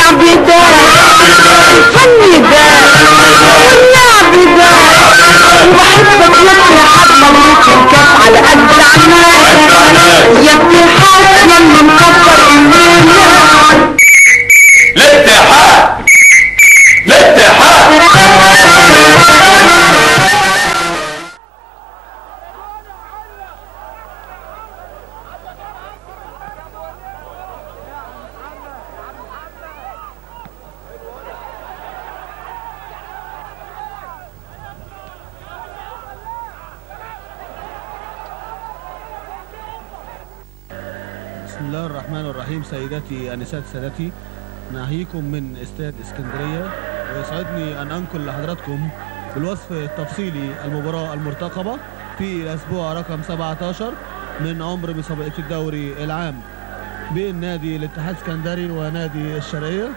اللعب ده الفن ده واللعب ده وبحبك يا حد ملوك الكاس على قد العناد يا اتحاد لما مكبر الليلة الاتحاد الاتحاد. بسم الله الرحمن الرحيم. سيداتي انسات سادتي، ناهيكم من استاد اسكندريه، ويسعدني ان انقل لحضراتكم بالوصف التفصيلي المباراه المرتقبه في الاسبوع رقم 17 من عمر مسابقه الدوري العام بين نادي الاتحاد السكندري ونادي الشرقيه.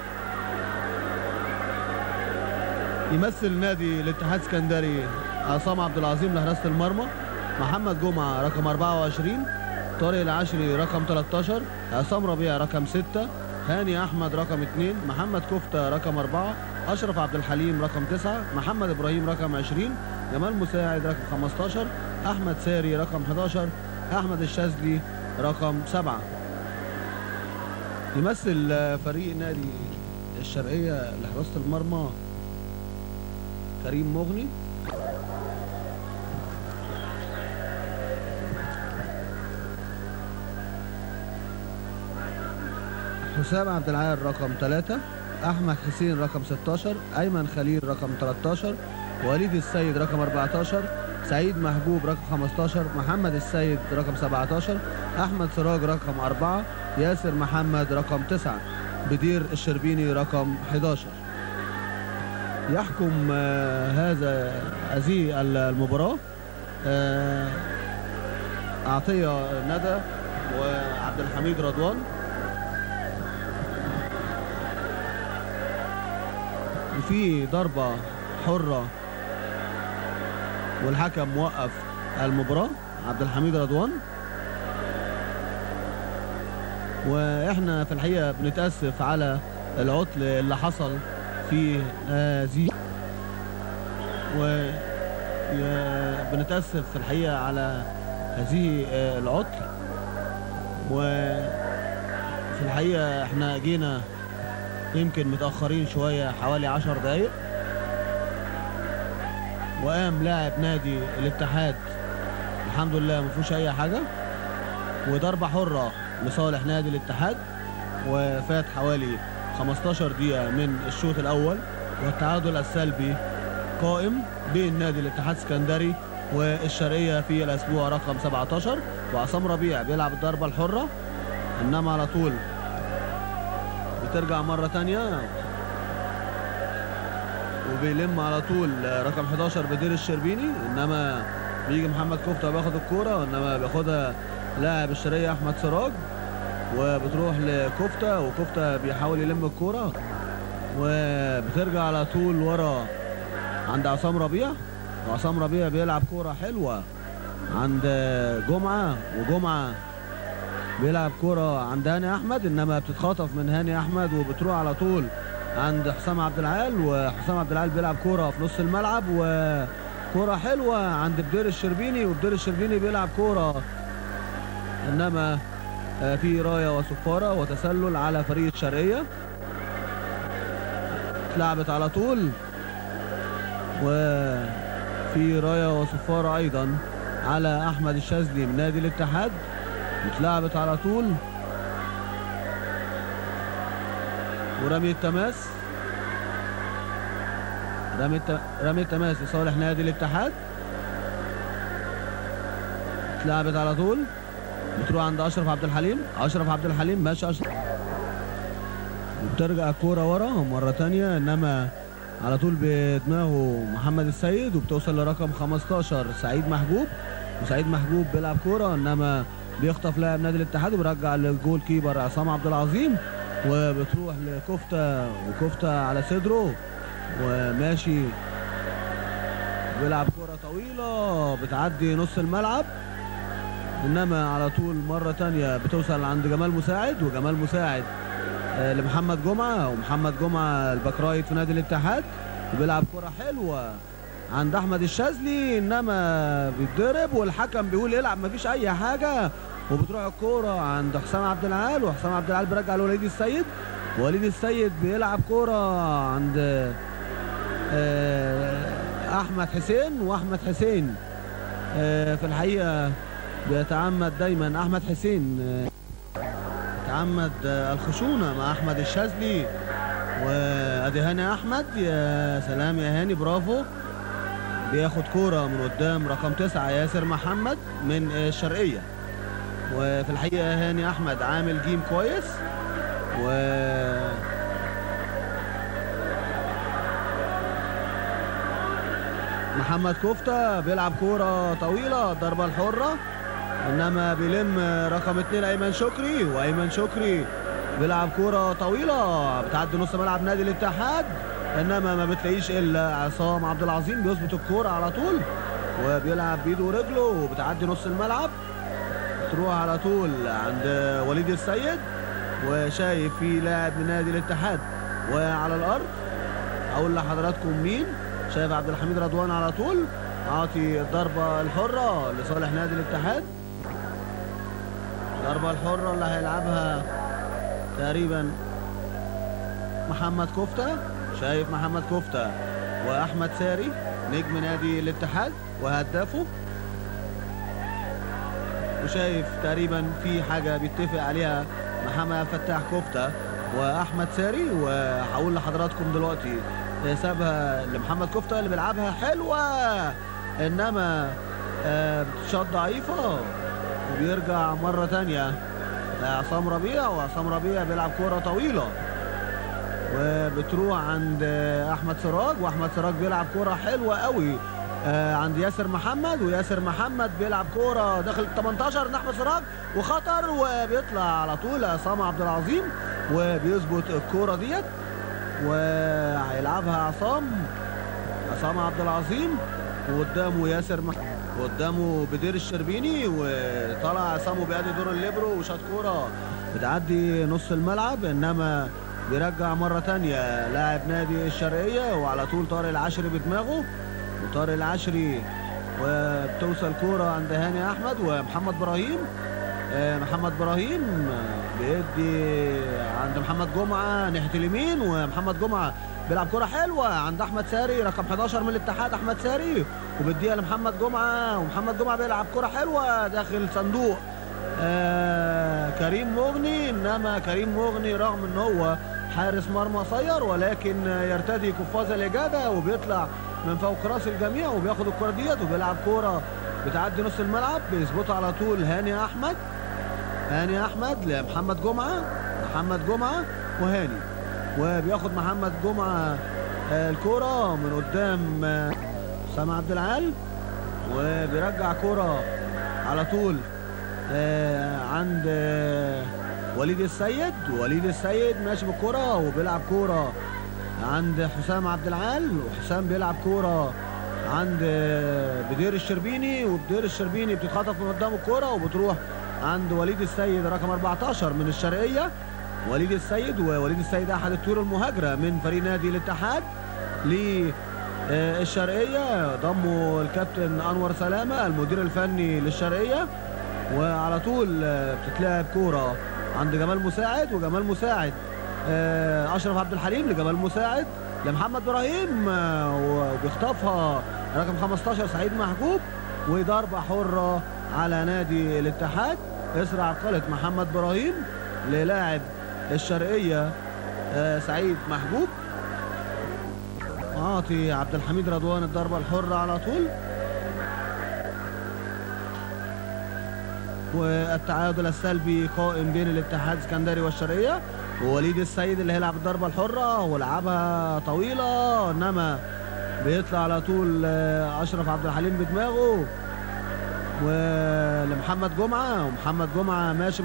يمثل نادي الاتحاد السكندري عصام عبد العظيم لحراسه المرمى، محمد جمعه رقم 24، طارق العشري رقم 13، عصام ربيع رقم 6، هاني احمد رقم 2، محمد كفته رقم 4، اشرف عبد الحليم رقم 9، محمد ابراهيم رقم 20، جمال مساعد رقم 15، احمد ساري رقم 11، احمد الشاذلي رقم 7. يمثل فريق نادي الشرقيه لحراسه المرمى كريم مغني، حسام عبد العال رقم 3، احمد حسين رقم 16، ايمن خليل رقم 13، وليد السيد رقم 14، سعيد محبوب رقم 15، محمد السيد رقم 17، احمد سراج رقم 4، ياسر محمد رقم 9، بدير الشربيني رقم 11. يحكم هذه المباراة عطية ندى وعبد الحميد رضوان. وفي ضربة حرة والحكم وقف المباراة عبد الحميد رضوان. واحنا في الحقيقة بنتأسف على العطل اللي حصل في هذه، وبنتأسف في الحقيقة على هذه العطل. وفي الحقيقة احنا جينا يمكن متأخرين شوية حوالي 10 دقايق، وقام لاعب نادي الاتحاد الحمد لله مفيهوش أي حاجة، وضربة حرة لصالح نادي الاتحاد. وفات حوالي 15 دقيقة من الشوط الأول، والتعادل السلبي قائم بين نادي الاتحاد السكندري والشرقية في الأسبوع رقم 17. وعصام ربيع بيلعب الضربة الحرة، إنما على طول بترجع مرة تانية وبيلم على طول رقم 11 بدير الشربيني، انما بيجي محمد كفته بياخد الكوره، انما بياخدها لاعب الشرقيه احمد سراج، وبتروح لكفته، وكفته بيحاول يلم الكوره وبترجع على طول ورا عند عصام ربيع. وعصام ربيع بيلعب كوره حلوه عند جمعه، وجمعه بيلعب كرة عند هاني احمد، انما بتتخطف من هاني احمد وبتروح على طول عند حسام عبد العال. وحسام عبد العال بيلعب كرة في نص الملعب، وكرة حلوة عند بدير الشربيني، وبدير الشربيني بيلعب كرة، انما في راية وصفارة وتسلل على فريق الشرقية. اتلعبت على طول، وفي راية وصفارة ايضا على احمد الشاذلي من نادي الاتحاد. اتلعبت على طول، ورمي التماس، رمي التماس لصالح نادي الاتحاد. اتلعبت على طول، بتروح عند اشرف عبد الحليم، اشرف عبد الحليم ماشي اشرف، وبترجع الكوره ورا مره ثانيه، انما على طول بدماغه محمد السيد، وبتوصل لرقم 15 سعيد محبوب، وسعيد محبوب بيلعب كوره، انما بيخطف لاعب نادي الاتحاد وبيرجع للجول كيبر عصام عبد العظيم، وبتروح لكفته، وكفته على صدره وماشي بيلعب كرة طويلة بتعدي نص الملعب، انما على طول مرة تانية بتوصل عند جمال مساعد، وجمال مساعد لمحمد جمعه، ومحمد جمعه الباك رايت في نادي الاتحاد، وبيلعب كره حلوه عند احمد الشاذلي، انما بيتضرب والحكم بيقول العب مفيش اي حاجه، وبتروح الكوره عند حسام عبد العال، وحسام عبد العال بيرجع لوليد السيد، ووليد السيد بيلعب كوره عند احمد حسين، واحمد حسين في الحقيقه بيتعمد دايما احمد حسين تعمد الخشونه مع احمد الشاذلي. وادي هاني احمد، يا سلام يا هاني برافو، بياخد كوره من قدام رقم 9 ياسر محمد من الشرقيه. وفي الحقيقه هاني احمد عامل جيم كويس. و محمد كفته بيلعب كوره طويله الضربه الحره، انما بيلم رقم 2 ايمن شكري، وايمن شكري بيلعب كوره طويله بتعدي نص ملعب نادي الاتحاد، انما ما بتلاقيش الا عصام عبد العظيم بيظبط الكوره على طول، وبيلعب بايده ورجله وبتعدي نص الملعب، تروح على طول عند وليد السيد، وشايف في لاعب من نادي الاتحاد وعلى الارض. اقول لحضراتكم مين، شايف عبد الحميد رضوان على طول، عاطي الضربه الحره لصالح نادي الاتحاد. الضربه الحره اللي هيلعبها تقريبا محمد كفته، شايف محمد كفته واحمد ساري نجم نادي الاتحاد وهدافه، وشايف تقريبا في حاجه بيتفق عليها محمد فتاح كفته واحمد ساري. وهقول لحضراتكم دلوقتي سابها لمحمد كفته اللي بيلعبها حلوه، انما بتشاط ضعيفه، وبيرجع مره ثانيه عصام ربيع، وعصام ربيع بيلعب كوره طويله وبتروح عند احمد سراج، واحمد سراج بيلعب كوره حلوه قوي عند ياسر محمد، وياسر محمد بيلعب كوره داخل 18 لاحمد سراج وخطر، وبيطلع على طول عصام عبد العظيم وبيظبط الكوره ديت، وهيلعبها عصام عبد العظيم، وقدامه ياسر وقدامه بدير الشربيني، وطلع عصام وبيأدي دور الليبرو وشاط كوره بتعدي نص الملعب، انما بيرجع مره ثانيه لاعب نادي الشرقيه، وعلى طول طارق العشري بدماغه، وطارق العشري وبتوصل كوره عند هاني احمد ومحمد ابراهيم. محمد ابراهيم بيدي عند محمد جمعه ناحيه اليمين، ومحمد جمعه بيلعب كوره حلوه عند احمد ساري رقم 11 من الاتحاد، احمد ساري وبيديها لمحمد جمعه، ومحمد جمعه بيلعب كوره حلوه داخل صندوق كريم مغني، انما كريم مغني رغم ان هو حارس مرمى قصير ولكن يرتدي قفاز الاجاده، وبيطلع من فوق راس الجميع وبياخد الكوره ديت، وبيلعب كوره بتعدي نص الملعب، بيظبطها على طول هاني احمد لمحمد جمعه وهاني، وبياخد محمد جمعه الكوره من قدام حسام عبد العال، وبيرجع كوره على طول عند وليد السيد ماشي بالكوره وبيلعب كوره عند حسام عبد العال، وحسام بيلعب كوره عند بدير الشربيني، وبدير الشربيني بتتخطف من قدام الكوره وبتروح عند وليد السيد رقم 14 من الشرقيه. وليد السيد احد الطيور المهاجره من فريق نادي الاتحاد للشرقيه، ضمه الكابتن انور سلامه المدير الفني للشرقيه، وعلى طول بتتلعب كوره عند جمال مساعد، وجمال مساعد اشرف عبد الحليم لجمال مساعد لمحمد ابراهيم، وبيخطفها رقم 15 سعيد محجوب، وضربه حره على نادي الاتحاد. اسرع عقلة محمد ابراهيم للاعب الشرقيه سعيد محجوب، عاطي عبد الحميد رضوان الضربه الحره على طول، والتعادل السلبي قائم بين الاتحاد السكندري والشرقيه. ووليد السيد اللي هيلعب الضربه الحره ولعبها طويله، انما بيطلع على طول اشرف عبد الحليم بدماغه ولمحمد جمعه، ومحمد جمعه ماشي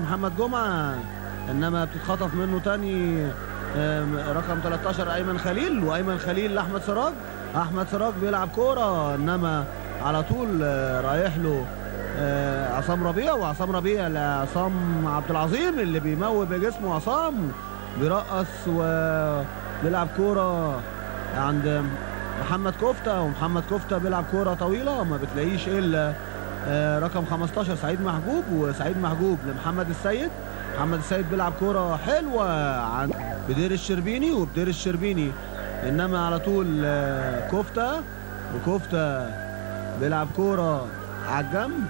محمد جمعه، انما بتتخطف منه تاني رقم 13 ايمن خليل، وايمن خليل لاحمد سراج. احمد سراج بيلعب كوره، انما على طول رايح له عصام ربيع، وعصام ربيع لعصام عبد العظيم اللي بيموت بجسمه. عصام بيرقص وبيلعب كوره عند محمد كفته، ومحمد كفته بيلعب كوره طويله ما بتلاقيش الا رقم 15 سعيد محجوب، وسعيد محجوب لمحمد السيد. محمد السيد بيلعب كوره حلوه عند بدير الشربيني، وبدير الشربيني انما على طول كفته، وكفته بيلعب كوره على الجنب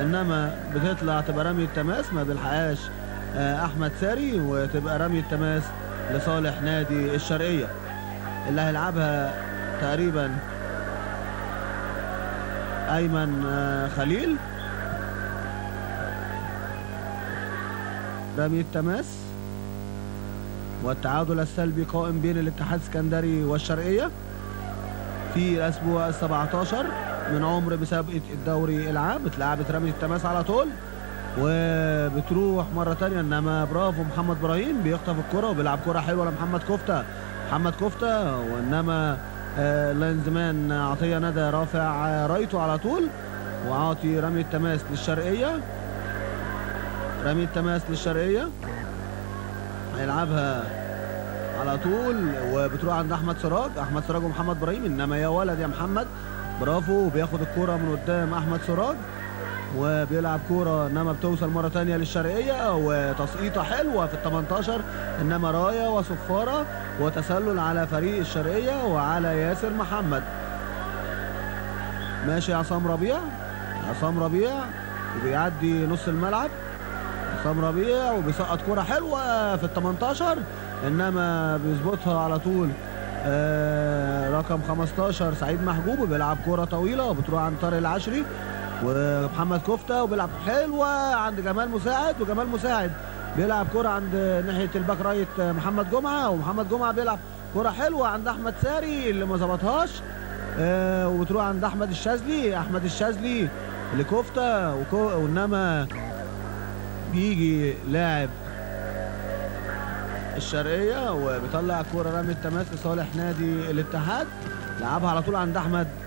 انما بتطلع تبقى رمي التماس ما بيلحقهاش احمد ساري، وتبقى رمي التماس لصالح نادي الشرقيه اللي هيلعبها تقريبا ايمن خليل. رمي التماس والتعادل السلبي قائم بين الاتحاد السكندري والشرقيه في الاسبوع ال17 من عمر مسابقه الدوري العام. اتلعبت رمي التماس على طول وبتروح مره ثانيه، انما برافو محمد ابراهيم بيخطف الكره وبيلعب كره حلوه لمحمد كفته. محمد كفته وانما لاينزمان عطيه ندى رافع رايته على طول، وعاطي رمي التماس للشرقيه. رمي التماس للشرقيه هيلعبها على طول وبتروح عند احمد سراج. احمد سراج ومحمد ابراهيم، انما يا ولد يا محمد برافو، وبياخد الكوره من قدام احمد سراج وبيلعب كوره انما بتوصل مره ثانيه للشرقيه، وتسقيطه حلوه في ال18 انما رايه وصفاره وتسلل على فريق الشرقيه وعلى ياسر محمد. ماشي عصام ربيع، عصام ربيع وبيعدي نص الملعب. عصام ربيع وبيسقط كوره حلوه في ال18 انما بيظبطها على طول رقم 15 سعيد محجوب، وبيلعب كوره طويله وبتروح عند طارق العشري ومحمد كفته، وبيلعب حلوه عند جمال مساعد، وجمال مساعد بيلعب كوره عند ناحيه الباك رايت محمد جمعه، ومحمد جمعه بيلعب كوره حلوه عند احمد ساري اللي ما ظبطهاش وبتروح عند احمد الشاذلي. احمد الشاذلي لكفته وانما بيجي لاعب الشرقيه وبيطلع كوره رمي التماس لصالح نادي الاتحاد. لعبها على طول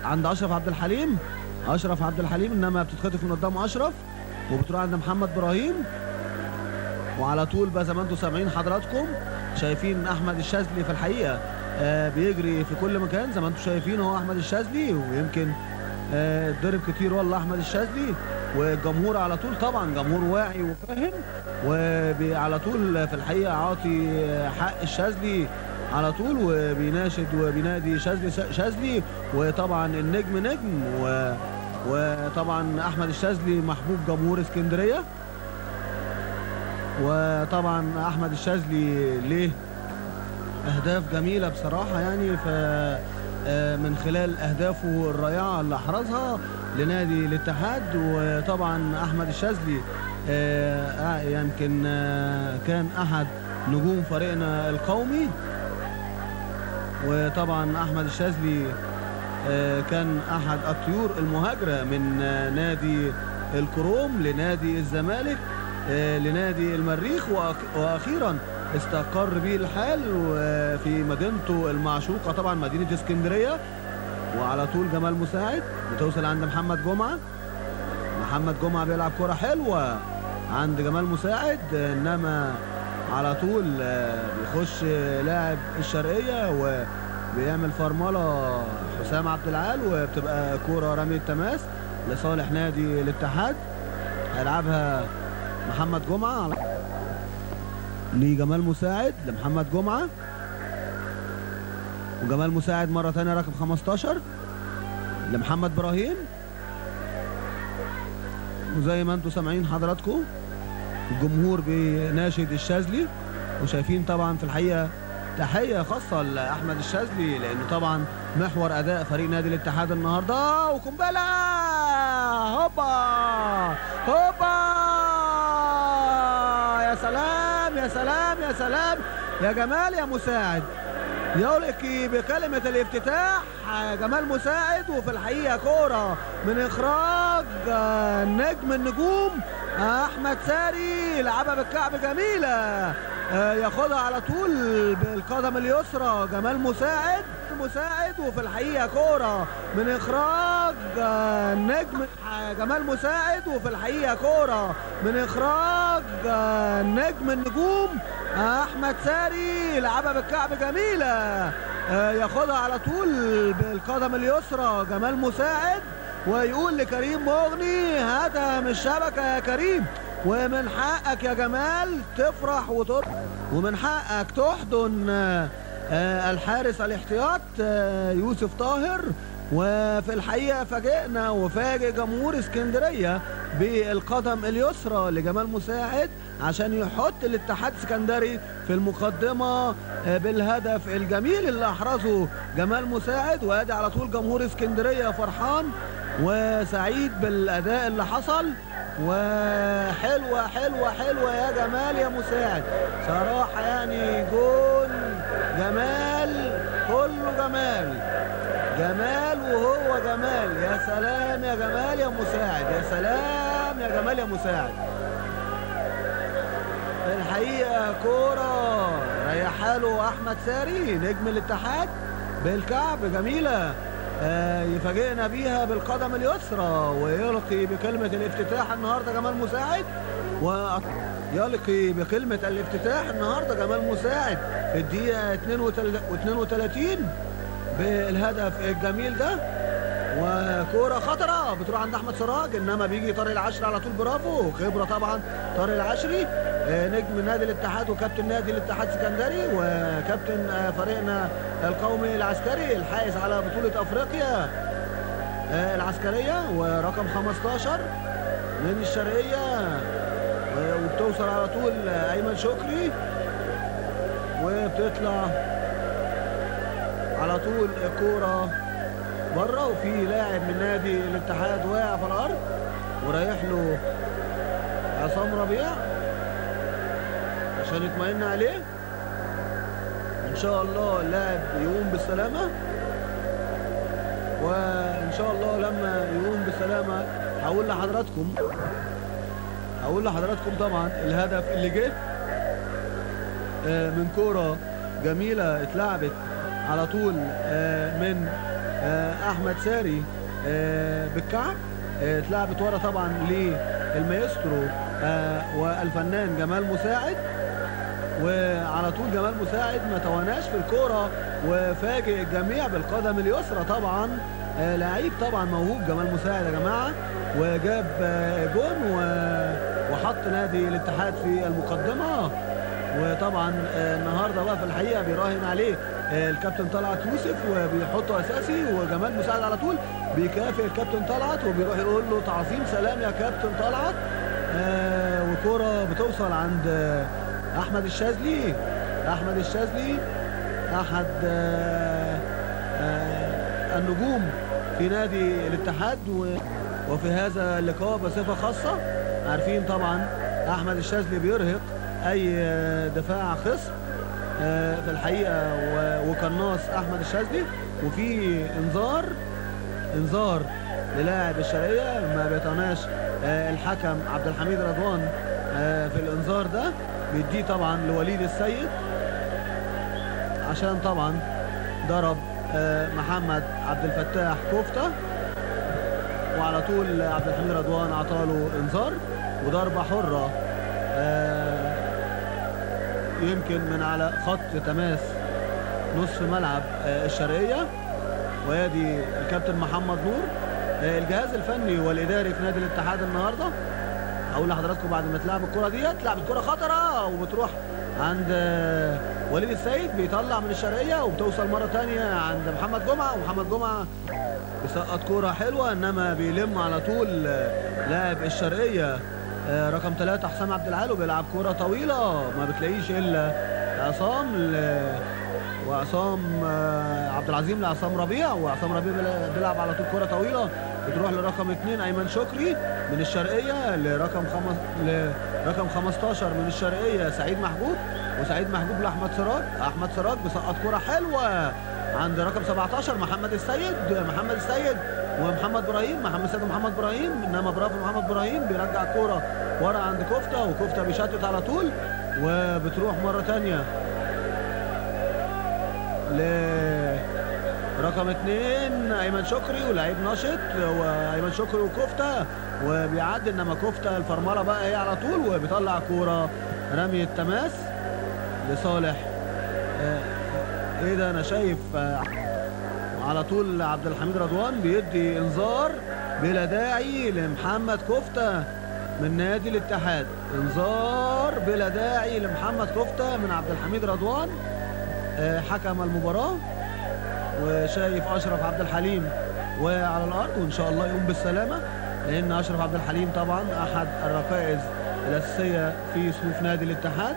عند اشرف عبد الحليم. اشرف عبد الحليم انما بتتخطف من قدام اشرف وبتروح عند محمد ابراهيم، وعلى طول بقى زي ما انتم سامعين حضراتكم شايفين احمد الشاذلي في الحقيقه بيجري في كل مكان زي ما انتم شايفين. هو احمد الشاذلي ويمكن اتضرب كتير والله احمد الشاذلي، والجمهور على طول طبعا جمهور واعي وفاهم وعلى طول في الحقيقه عاطي حق الشاذلي على طول وبيناشد وبينادي شاذلي وطبعا النجم نجم وطبعا احمد الشاذلي محبوب جمهور اسكندريه، وطبعا احمد الشاذلي ليه اهداف جميله بصراحه يعني من خلال اهدافه الرائعه اللي احرزها لنادي الاتحاد. وطبعا احمد الشاذلي يمكن كان احد نجوم فريقنا القومي، وطبعا احمد الشاذلي كان احد الطيور المهاجره من نادي الكروم لنادي الزمالك لنادي المريخ، واخيرا استقر به الحال في مدينته المعشوقه طبعا مدينه اسكندريه. وعلى طول جمال مساعد بتوصل عند محمد جمعه. محمد جمعه بيلعب كره حلوه عند جمال مساعد انما على طول بيخش لاعب الشرقيه وبيعمل فرمله حسام عبد العال، وبتبقى كوره رمي التماس لصالح نادي الاتحاد. هيلعبها محمد جمعه لجمال مساعد لمحمد جمعه، وجمال مساعد مره ثانيه رقم 15 لمحمد ابراهيم. وزي ما انتم سامعين حضراتكم الجمهور بيناشد الشاذلي، وشايفين طبعا في الحقيقه تحيه خاصه لاحمد الشاذلي لانه طبعا محور اداء فريق نادي الاتحاد النهارده. وقنبله هوبا هوبا، يا سلام يا سلام يا سلام يا جمال يا مساعد، يلقي بكلمة الافتتاح جمال مساعد، وفي الحقيقة كورة من إخراج نجم النجوم أحمد ساري لعبها بالكعب جميلة، ياخدها على طول بالقدم اليسرى جمال مساعد، وفي الحقيقة كورة من إخراج النجم جمال مساعد، وفي الحقيقه كوره من اخراج نجم النجوم احمد ساري، لعبها بالكعب جميله، ياخدها على طول بالقدم اليسرى جمال مساعد، ويقول لكريم مغني هاتها من الشبكه يا كريم، ومن حقك يا جمال تفرح ومن حقك تحضن الحارس الاحتياط يوسف طاهر. وفي الحقيقه فاجئنا وفاجئ جمهور اسكندريه بالقدم اليسرى لجمال مساعد عشان يحط الاتحاد السكندري في المقدمه بالهدف الجميل اللي احرزه جمال مساعد. وادي على طول جمهور اسكندريه فرحان وسعيد بالاداء اللي حصل، وحلوه حلوه حلوه يا جمال يا مساعد صراحه، يعني جول جمال كله جمال، جمال وهو جمال. يا سلام يا جمال يا مساعد، يا سلام يا جمال يا مساعد. في الحقيقه كوره ريحها له احمد ساري نجم الاتحاد بالكعب جميله، يفاجئنا بيها بالقدم اليسرى، ويلقي بكلمة الافتتاح النهاردة جمال مساعد، ويلقي بكلمة الافتتاح النهاردة جمال مساعد في الدقيقة 32 بالهدف الجميل ده. وكورة خطرة بتروح عند احمد سراج، انما بيجي طارق العشري على طول، برافو خبرة طبعا طارق العشري نجم نادي الاتحاد وكابتن نادي الاتحاد السكندري وكابتن فريقنا القومي العسكري الحائز على بطولة افريقيا العسكرية، ورقم 15 من الشرقية، وبتوصل على طول ايمن شكري، وبتطلع على طول الكورة بره، وفي لاعب من نادي الاتحاد واقع في الارض ورايح له عصام ربيع عشان يطمئن عليه. ان شاء الله اللاعب يقوم بالسلامه، وان شاء الله لما يقوم بالسلامه هقول لحضراتكم طبعا الهدف اللي جه من كوره جميله اتلعبت على طول من احمد ساري بالكعب، اتلعبت ورا طبعا للمايسترو والفنان جمال مساعد، وعلى طول جمال مساعد ما تواناش في الكوره وفاجئ الجميع بالقدم اليسرى طبعا، لعيب طبعا موهوب جمال مساعد يا جماعه، وجاب جون وحط نادي الاتحاد في المقدمه. وطبعا النهارده بقى في الحقيقه بيراهن عليه الكابتن طلعت يوسف وبيحطه اساسي، وجمال مساعد على طول بيكافئ الكابتن طلعت وبيروح يقول له تعظيم سلام يا كابتن طلعت. وكوره بتوصل عند احمد الشاذلي احد النجوم في نادي الاتحاد، وفي هذا اللقاء بصفه خاصه عارفين طبعا احمد الشاذلي بيرهق اي دفاع خصم في الحقيقه، وقناص احمد الشاذلي، وفي انذار للاعب الشرقيه ما بيطناش الحكم عبد الحميد رضوان في الانذار ده، بيديه طبعا لوليد السيد عشان طبعا ضرب محمد عبد الفتاح كفته، وعلى طول عبد الحميد رضوان عطاله انذار وضربه حره يمكن من على خط تماس نصف ملعب الشرقيه. وادي الكابتن محمد نور الجهاز الفني والاداري في نادي الاتحاد النهارده. هقول لحضراتكم بعد ما تلعب الكره ديت، لعبت كره خطره وبتروح عند وليد السيد، بيطلع من الشرقيه وبتوصل مره ثانيه عند محمد جمعه، ومحمد جمعه بيسقط كوره حلوه، انما بيلم على طول لاعب الشرقيه رقم 3 حسام عبد العال، وبيلعب كوره طويله ما بتلاقيش الا وعصام عبد العظيم لعصام ربيع، وعصام ربيع بيلعب على طول كوره طويله بتروح لرقم 2 ايمن شكري من الشرقيه، لرقم 15 من الشرقيه سعيد محجوب، وسعيد محجوب لاحمد سراج. احمد سراج بيسقط كوره حلوه عند رقم 17 محمد السيد ومحمد ابراهيم، محمد السيد ومحمد ابراهيم، انما برافو محمد ابراهيم بيرجع الكوره ورا عند كفته، وكفته بيشتت على طول وبتروح مره ثانيه رقم 2 ايمن شكري ولاعيب نشط، وايمن شكري وكفته وبيعدي، انما كفته الفرمله بقى هي على طول وبيطلع كوره رمي التماس لصالح ايه ده، انا شايف على طول عبد الحميد رضوان بيدي انذار بلا داعي لمحمد كفته من نادي الاتحاد. انذار بلا داعي لمحمد كفته من عبد الحميد رضوان حكم المباراه. وشايف اشرف عبد الحليم وعلى الارض، وان شاء الله يقوم بالسلامه، لان اشرف عبد الحليم طبعا احد الركائز الاساسيه في صفوف نادي الاتحاد.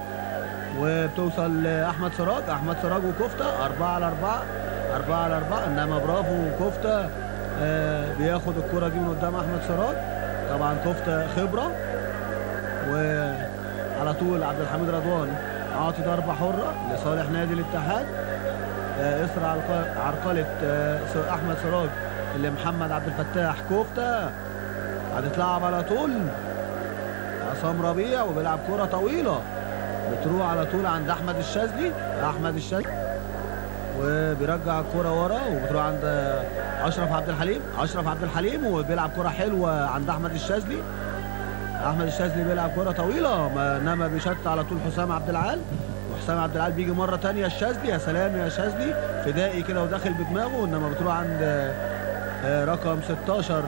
وبتوصل لاحمد سراج، احمد سراج وكفته 4-4 انما برافو كفته بياخد الكره دي من قدام احمد سراج. طبعا كفته خبره. وعلى طول عبد الحميد رضوان عاطي ضربه حره لصالح نادي الاتحاد. اسرع عرقله احمد سراج اللي محمد عبد الفتاح. كفته هتتلعب على طول عصام ربيع وبيلعب كره طويله بتروح على طول عند احمد الشاذلي. وبيرجع الكره ورا وبتروح عند اشرف عبد الحليم وبيلعب كره حلوه عند احمد الشاذلي. احمد الشاذلي بيلعب كره طويله انما بيشتت على طول حسام عبد العال، وحسام عبد العال بيجي مره ثانيه الشاذلي. يا سلام يا شاذلي، فدائي كده وداخل بدماغه، انما بتروح عند رقم 16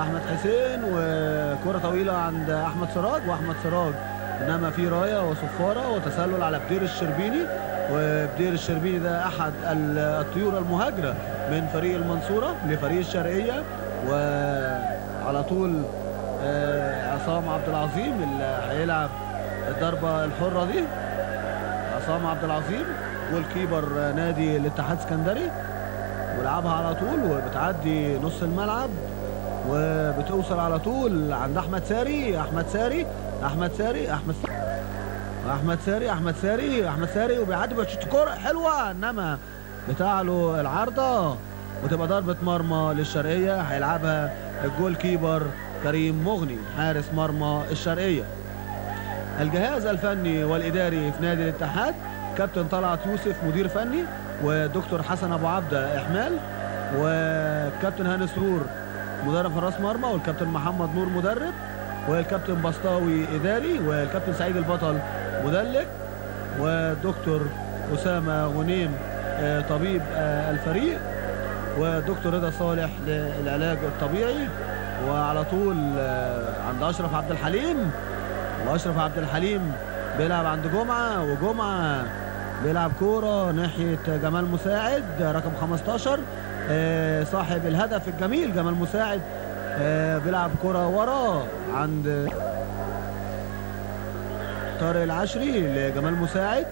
احمد حسين وكره طويله عند احمد سراج، واحمد سراج انما في رايه وصفاره وتسلل على بدير الشربيني. وبدير الشربيني ده احد الطيور المهاجره من فريق المنصوره لفريق الشرقيه. وعلى طول عصام عبد العظيم اللي هيلعب الضربه الحره دي. عصام عبد العظيم والكيبر نادي الاتحاد السكندري، ولعبها على طول وبتعدي نص الملعب وبتوصل على طول عند احمد ساري وبيعدي بشوط كوره حلوه، انما بتاع له العارضه وتبقى ضربه مرمى للشرقيه. هيلعبها الجول كيبر كريم مغني حارس مرمى الشرقيه. الجهاز الفني والاداري في نادي الاتحاد كابتن طلعت يوسف مدير فني، ودكتور حسن ابو عبده احمال، وكابتن هاني سرور مدرب حراس مرمى، والكابتن محمد نور مدرب، والكابتن بسطاوي اداري، والكابتن سعيد البطل مدلك، والدكتور اسامه غنيم طبيب الفريق، والدكتور رضا صالح للعلاج الطبيعي. وعلى طول عند اشرف عبد الحليم، واشرف عبد الحليم بيلعب عند جمعه، وجمعه بيلعب كوره ناحيه جمال مساعد رقم 15 صاحب الهدف الجميل. جمال مساعد بيلعب كرة ورا عند طارق العشري لجمال مساعد،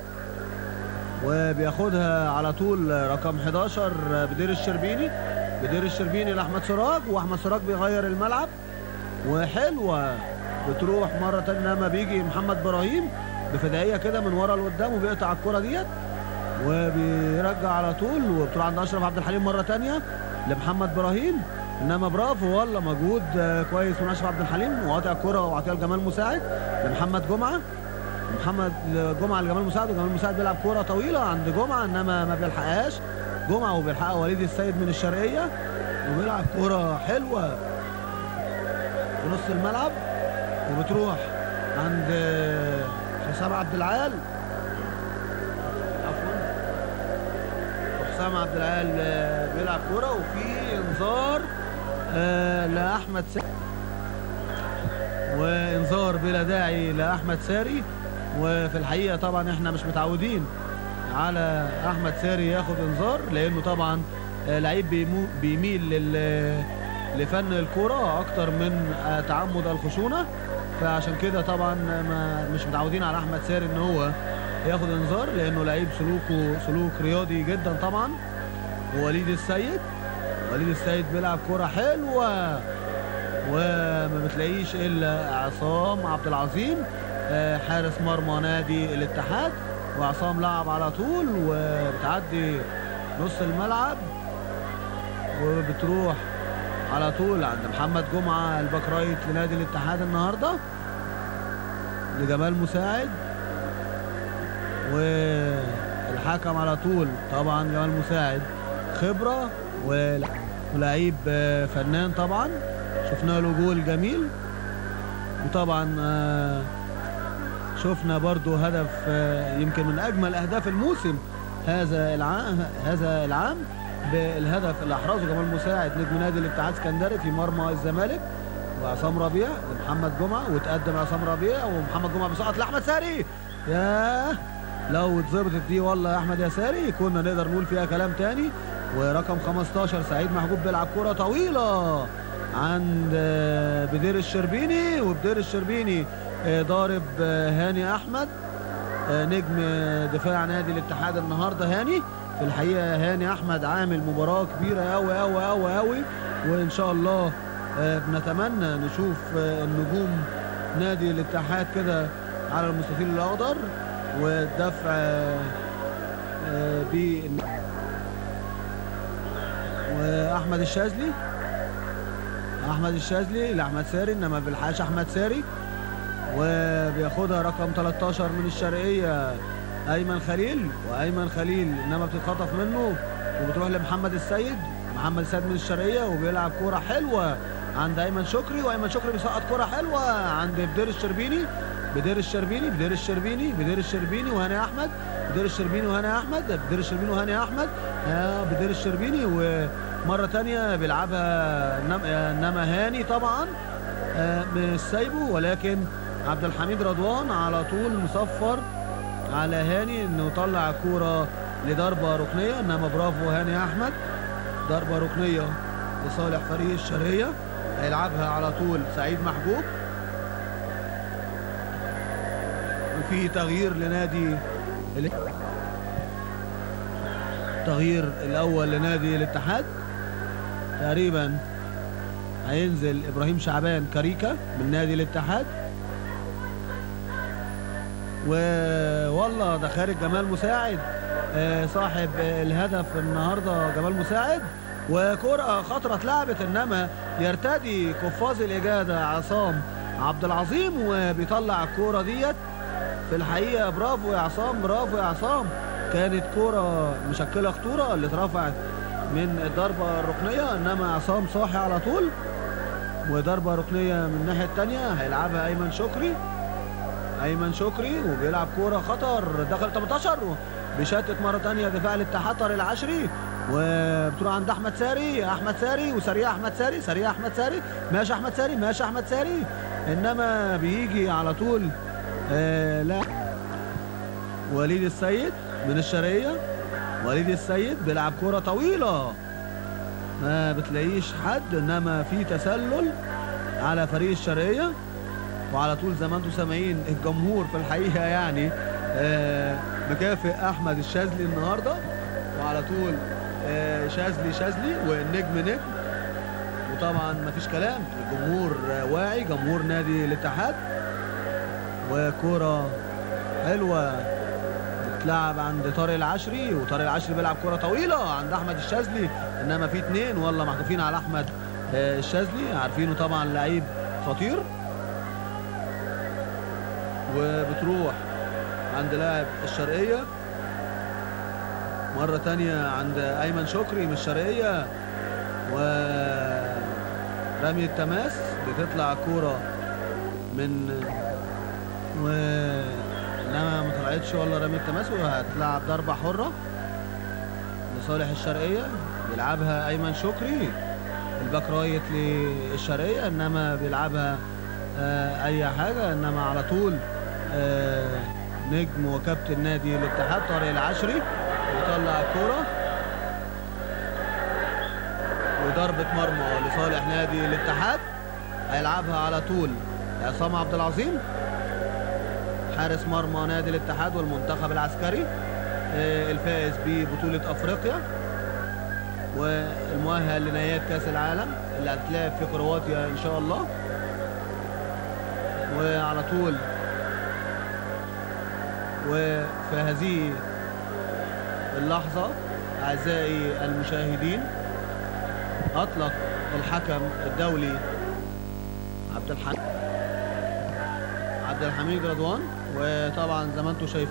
وبياخدها على طول رقم 11 بدير الشربيني لاحمد سراج، واحمد سراج بيغير الملعب وحلوه بتروح مره ثانيه، انما بيجي محمد ابراهيم بفدائيه كده من ورا لقدام وبيقطع الكره ديت وبيرجع على طول، وبتروح عند اشرف عبد الحليم مره ثانيه لمحمد ابراهيم، انما برافو والله مجهود كويس من اشرف عبد الحليم، وقاطع الكره وعطيها لجمال مساعد لمحمد جمعه، لجمال مساعد، وجمال مساعد بيلعب كوره طويله عند جمعه انما ما بيلحقهاش جمعه، وبيلحقها وليد السيد من الشرقيه، وبيلعب كوره حلوه في نص الملعب وبتروح عند حسام عبد العال، حسام عبد العال بيلعب كوره وفي انذار لاحمد ساري، وانذار بلا داعي لاحمد ساري. وفي الحقيقه طبعا احنا مش متعودين على احمد ساري ياخد انذار، لانه طبعا لعيب بيميل لفن الكوره اكتر من تعمد الخشونه، فعشان كده طبعا مش متعودين على احمد ساري ان هو ياخد انذار، لانه لعيب سلوك رياضي جدا طبعا. ووليد السيد بيلعب كوره حلوه وما بتلاقيش الا عصام عبد العظيم حارس مرمى نادي الاتحاد، وعصام لعب على طول وبتعدي نص الملعب وبتروح على طول عند محمد جمعه الباك رايت لنادي الاتحاد النهارده لجمال مساعد، الحكم على طول طبعا جمال مساعد خبرة ولعيب فنان طبعا، شفنا له جول جميل. وطبعا شفنا برضو هدف يمكن من اجمل اهداف الموسم هذا العام بالهدف اللي احرزه جمال مساعد نجم نادي الاتحاد السكندري في مرمى الزمالك وعصام ربيع لمحمد جمعه، وتقدم عصام ربيع ومحمد جمعه بيسقط لاحمد ساري. ياه لو اتظبطت دي والله يا احمد يا ساري كنا نقدر نقول فيها كلام تاني. ورقم 15 سعيد محجوب بيلعب كرة طويلة عند بدير الشربيني، وبدير الشربيني ضارب هاني احمد نجم دفاع نادي الاتحاد النهارده. هاني في الحقيقه هاني احمد عامل مباراه كبيره قوي قوي قوي قوي، وان شاء الله بنتمنى نشوف النجوم نادي الاتحاد كده على المستطيل الاخضر والدفع ب واحمد الشاذلي لاحمد ساري، انما بالحاش احمد ساري وبياخدها رقم 13 من الشرقيه ايمن خليل، وايمن خليل انما بتتخطف منه وبتروح لمحمد السيد من الشرقيه، وبيلعب كوره حلوه عند ايمن شكري، وايمن شكري بيسقط كوره حلوه عند بدير الشربيني وهاني احمد، بدير الشربيني ومره ثانيه بيلعبها انما هاني طبعا مش سايبه، ولكن عبد الحميد رضوان على طول مصفر على هاني انه يطلع كوره لضربه ركنيه، انما برافو هاني احمد، ضربه ركنيه لصالح فريق الشرقيه. هيلعبها على طول سعيد محجوب، وفي تغيير لنادي التغيير الاول لنادي الاتحاد تقريبا هينزل ابراهيم شعبان كاريكا من نادي الاتحاد، والله ده خارج جمال مساعد صاحب الهدف النهارده جمال مساعد، وكرة خطرة اتلعبت انما يرتدي قفاز الاجادة عصام عبد العظيم وبيطلع الكرة ديت. في الحقيقة برافو يا عصام، كانت كرة مشكلة خطورة اللي اترفعت من الضربة الركنية، انما عصام صاحي على طول، وضربة ركنية من الناحية التانية هيلعبها ايمن شكري وبيلعب كرة خطر داخل 18 بيشتت مرة تانية دفاع الاتحاد طارق العشري، وبتروح عند احمد ساري وسريع احمد ساري ماشي احمد ساري انما بيجي على طول لا وليد السيد من الشرقية، بيلعب كرة طويلة ما بتلاقيش حد، انما في تسلل على فريق الشرقية، وعلى طول زي ما انتم سامعين الجمهور في الحقيقة يعني مكافئ احمد الشاذلي النهارده، وعلى طول شاذلي والنجم نجم، وطبعا مفيش كلام الجمهور واعي، جمهور نادي الاتحاد. وكرة حلوة بتلعب عند طارق العشري، وطارق العشري بيلعب كرة طويلة عند احمد الشاذلي، انما في اتنين والله محذوفين على احمد الشاذلي، عارفينه طبعا لعيب خطير، وبتروح عند لاعب الشرقية مرة تانية عند ايمن شكري من الشرقية، ورمي التماس بتطلع كورة من انما ما طلعتش والله رمي التماس، وهتلعب ضربة حرة لصالح الشرقية، بيلعبها ايمن شكري الباك رايت للشرقية، انما بيلعبها اي حاجة، انما على طول نجم وكابتن نادي الاتحاد طارق العشري يطلع الكرة، وضربة مرمى لصالح نادي الاتحاد. هيلعبها على طول عصام عبد العظيم حارس مرمى نادي الاتحاد والمنتخب العسكري الفائز ببطولة افريقيا والمؤهل لنهائيات كاس العالم اللي هتتلعب في كرواتيا ان شاء الله. وعلى طول وفي هذه اللحظة أعزائي المشاهدين أطلق الحكم الدولي عبد الحميد رضوان، وطبعا زي ما انتم شايفين